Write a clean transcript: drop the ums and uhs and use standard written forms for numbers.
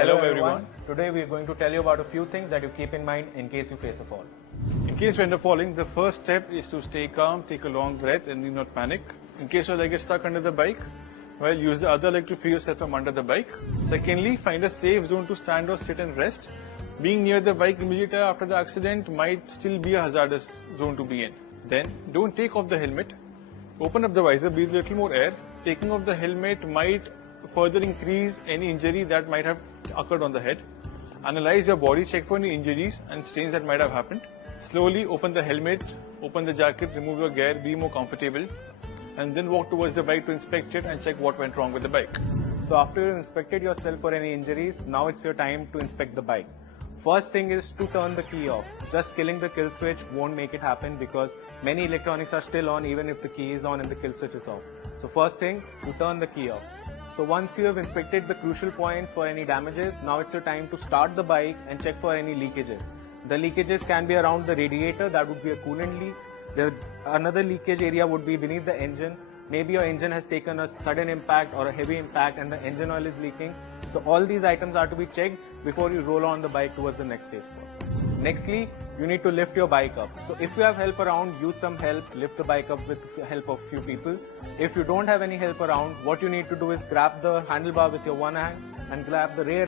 Hello everyone. Today we are going to tell you about a few things that you keep in mind in case you face a fall. In case when you're falling, the first step is to stay calm, take a long breath and do not panic. In case your leg is stuck under the bike, well, use the other leg to free yourself from under the bike. Secondly, find a safe zone to stand or sit and rest. Being near the bike immediately after the accident might still be a hazardous zone to be in. Then, don't take off the helmet. Open up the visor, breathe a little more air. Taking off the helmet might further increase any injury that might have occurred on the head. Analyze your body, check for any injuries and stains that might have happened. Slowly open the helmet, open the jacket, remove your gear, be more comfortable, and then walk towards the bike to inspect it and check what went wrong with the bike. So after you've inspected yourself for any injuries, now it's your time to inspect the bike. First thing is to turn the key off. Just killing the kill switch won't make it happen because many electronics are still on even if the key is on and the kill switch is off. So first thing, to turn the key off. So once you have inspected the crucial points for any damages, now it's your time to start the bike and check for any leakages. The leakages can be around the radiator, that would be a coolant leak. Another leakage area would be beneath the engine. Maybe your engine has taken a sudden impact or a heavy impact and the engine oil is leaking. So all these items are to be checked before you roll on the bike towards the next safe spot. Nextly, you need to lift your bike up. So if you have help around, use some help, lift the bike up with the help of few people. If you don't have any help around, what you need to do is grab the handlebar with your one hand and grab the rear